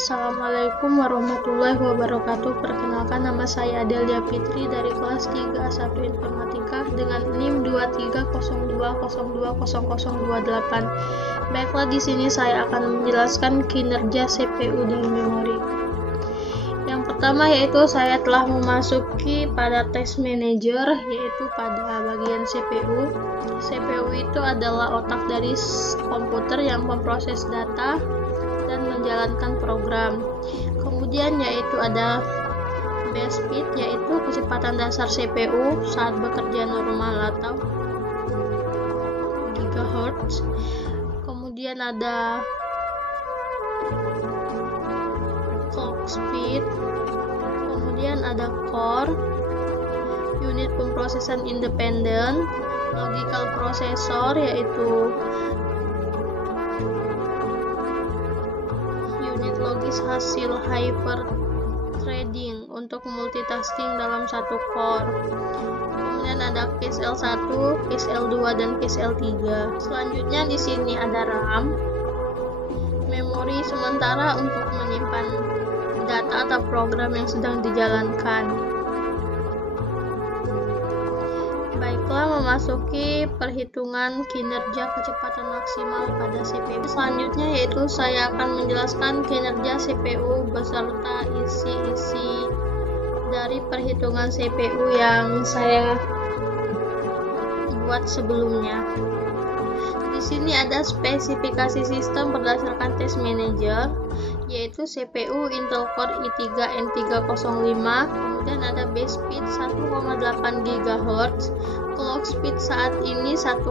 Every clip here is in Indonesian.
Assalamualaikum warahmatullahi wabarakatuh. Perkenalkan, nama saya Adelia Fitri dari kelas 3A1 Informatika dengan NIM 2302020028. Baiklah, di sini saya akan menjelaskan kinerja CPU dan memori. Yang pertama yaitu saya telah memasuki pada Task Manager, yaitu pada bagian CPU. CPU itu adalah otak dari komputer yang memproses data dan menjalankan program. Kemudian yaitu ada base speed, yaitu kecepatan dasar CPU saat bekerja normal atau gigahertz. Kemudian ada clock speed. Kemudian ada core, unit pemrosesan independen, logical processor, yaitu logis hasil hyperthreading untuk multitasking dalam satu core. Kemudian ada case L1, case L2 dan case L3. Selanjutnya di sini ada RAM, memori sementara untuk menyimpan data atau program yang sedang dijalankan. Baiklah, memasuki perhitungan kinerja kecepatan maksimal pada CPU. Selanjutnya yaitu saya akan menjelaskan kinerja CPU beserta isi-isi dari perhitungan CPU yang saya buat sebelumnya. Di sini ada spesifikasi sistem berdasarkan Task Manager, yaitu CPU Intel Core i3 N305, kemudian ada base speed 1,8 GHz, clock speed saat ini 1,60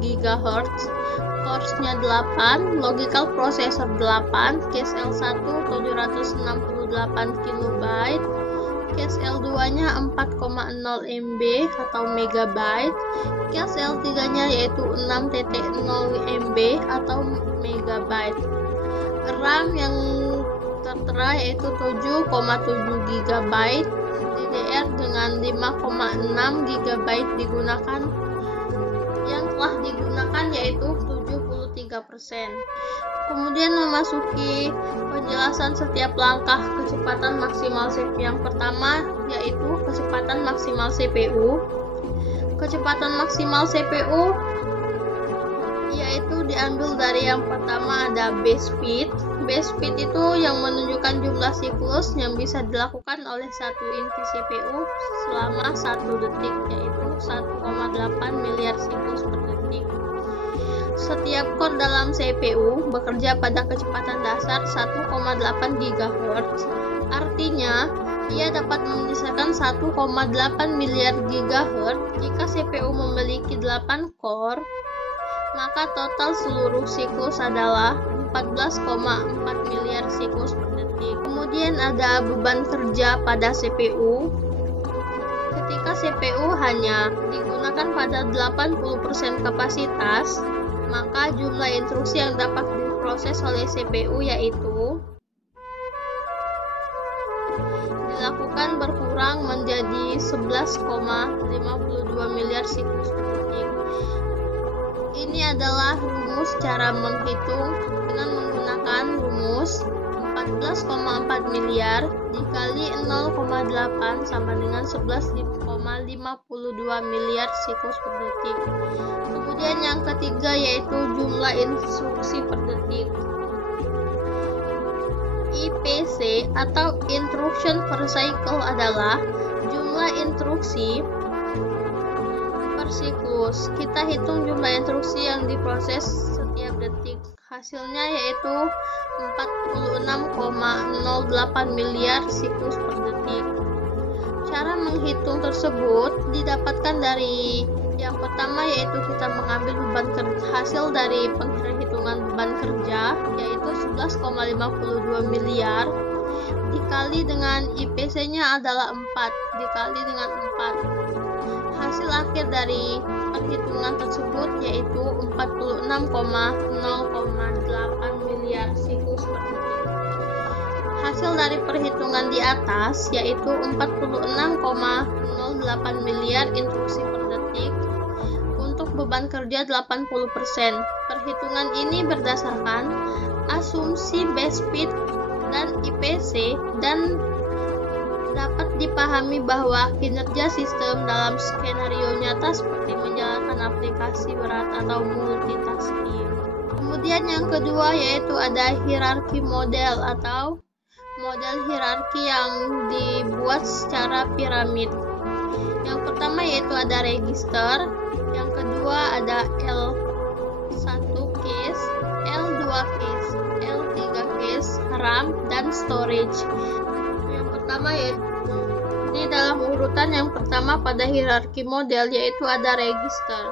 GHz, cores-nya 8, logical processor 8, case L1 768 KB, case L2-nya 4,0 MB atau megabyte, case L3-nya yaitu 6.0 MB atau megabyte. RAM yang tertera yaitu 7,7 GB, DDR dengan 5,6 GB digunakan. Yang telah digunakan yaitu 73%. Kemudian memasuki penjelasan setiap langkah kecepatan maksimal CPU. Yang pertama yaitu kecepatan maksimal CPU. Kecepatan maksimal CPU yaitu diambil dari yang pertama ada base speed. Base speed itu yang menunjukkan jumlah siklus yang bisa dilakukan oleh satu inti CPU selama 1 detik, yaitu 1,8 miliar siklus per detik. Setiap core dalam CPU bekerja pada kecepatan dasar 1,8 GHz. Artinya, ia dapat menyelesaikan 1,8 miliar GHz. Jika CPU memiliki 8 core, maka total seluruh siklus adalah 14,4 miliar siklus per detik. Kemudian ada beban kerja pada CPU. Ketika CPU hanya digunakan pada 80% kapasitas, maka jumlah instruksi yang dapat diproses oleh CPU yaitu dilakukan berkurang menjadi 11,52 miliar siklus per detik. Ini adalah rumus cara menghitung dengan menggunakan rumus 14,4 miliar dikali 0,8 sama dengan 11,52 miliar siklus per detik. Kemudian yang ketiga yaitu jumlah instruksi per detik. IPC atau Instruction per Cycle adalah jumlah instruksi per siklus. Kita hitung jumlah instruksi yang diproses setiap detik. Hasilnya yaitu 46,08 miliar siklus per detik. Cara menghitung tersebut didapatkan dari yang pertama yaitu kita mengambil beban kerja, hasil dari penghitungan beban kerja yaitu 11,52 miliar dikali dengan IPC-nya adalah 4 dikali dengan 4. Hasil akhir dari perhitungan tersebut, yaitu 46,0,8 miliar siklus per detik. Hasil dari perhitungan di atas yaitu 46,08 miliar instruksi per detik untuk beban kerja 80%. Perhitungan ini berdasarkan asumsi base speed dan IPC dan dapat dipahami bahwa kinerja sistem dalam skenario nyata seperti menjalankan aplikasi berat atau multitasking. Kemudian yang kedua yaitu ada hierarki model atau model hierarki yang dibuat secara piramid. Yang pertama yaitu ada register, yang kedua ada L1 case, L2 case, L3 case, RAM, dan storage. Yang pertama yaitu ini dalam urutan yang pertama pada hierarki model yaitu ada register.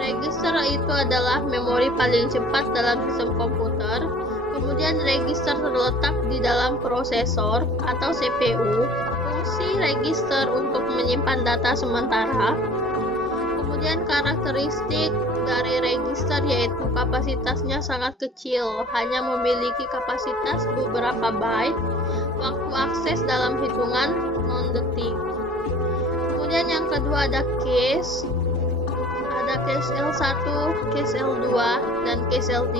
Register itu adalah memori paling cepat dalam sistem komputer. Kemudian register terletak di dalam prosesor atau CPU. Fungsi register untuk menyimpan data sementara. Kemudian karakteristik dari register yaitu kapasitasnya sangat kecil, hanya memiliki kapasitas beberapa byte, waktu akses dalam hitungan non-detik. Kemudian yang kedua ada case. Ada case L1, case L2, dan case L3.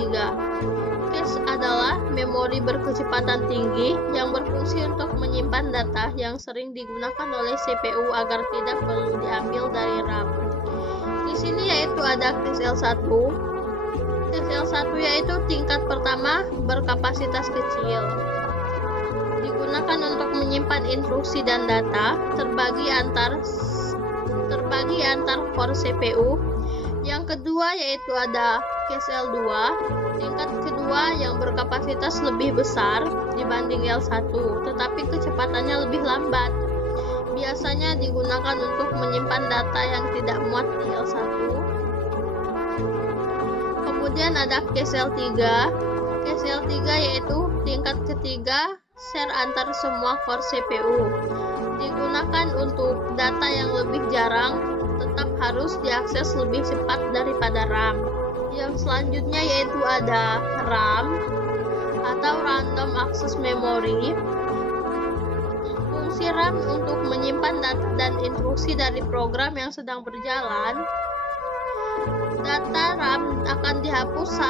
Cache adalah memori berkecepatan tinggi yang berfungsi untuk menyimpan data yang sering digunakan oleh CPU agar tidak perlu diambil dari RAM. Di sini yaitu ada cache L1. Cache L1 yaitu tingkat pertama berkapasitas kecil. Digunakan untuk menyimpan instruksi dan data terbagi antar core CPU. Yang kedua yaitu ada cache L2, tingkat kedua yang berkapasitas lebih besar dibanding L1, tetapi kecepatannya lebih lambat. Biasanya digunakan untuk menyimpan data yang tidak muat di L1. Kemudian ada cache L3. Cache L3 yaitu tingkat ketiga share antar semua core CPU. Digunakan untuk data yang lebih jarang, tetap harus diakses lebih cepat daripada RAM. Yang selanjutnya yaitu ada RAM atau Random Access Memory. Fungsi RAM untuk menyimpan data dan instruksi dari program yang sedang berjalan. Data RAM akan dihapus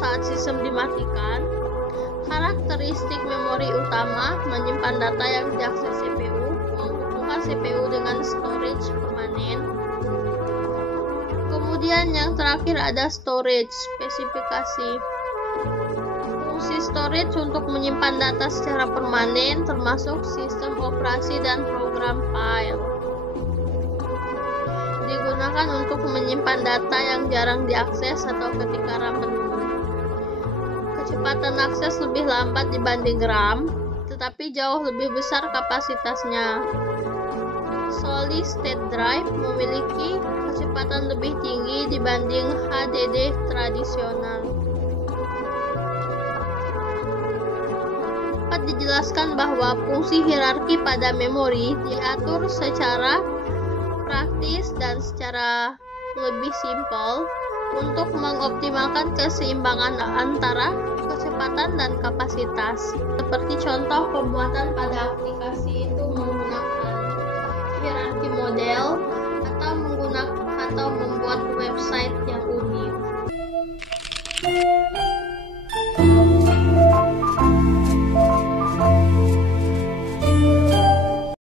saat sistem dimatikan. Karakteristik memori utama menyimpan data yang diakses CPU, menghubungkan CPU dengan storage permanen. Kemudian yang terakhir ada storage, spesifikasi. Fungsi storage untuk menyimpan data secara permanen termasuk sistem operasi dan program file. Digunakan untuk menyimpan data yang jarang diakses atau ketika RAM penuh. Kecepatan akses lebih lambat dibanding RAM, tetapi jauh lebih besar kapasitasnya. Solid State Drive memiliki kecepatan lebih tinggi dibanding HDD tradisional. Dapat dijelaskan bahwa fungsi hierarki pada memori diatur secara praktis dan secara lebih simpel untuk mengoptimalkan keseimbangan antara kecepatan dan kapasitas. Seperti contoh pembuatan pada aplikasi itu menggunakan hierarki model atau membuat website yang unik.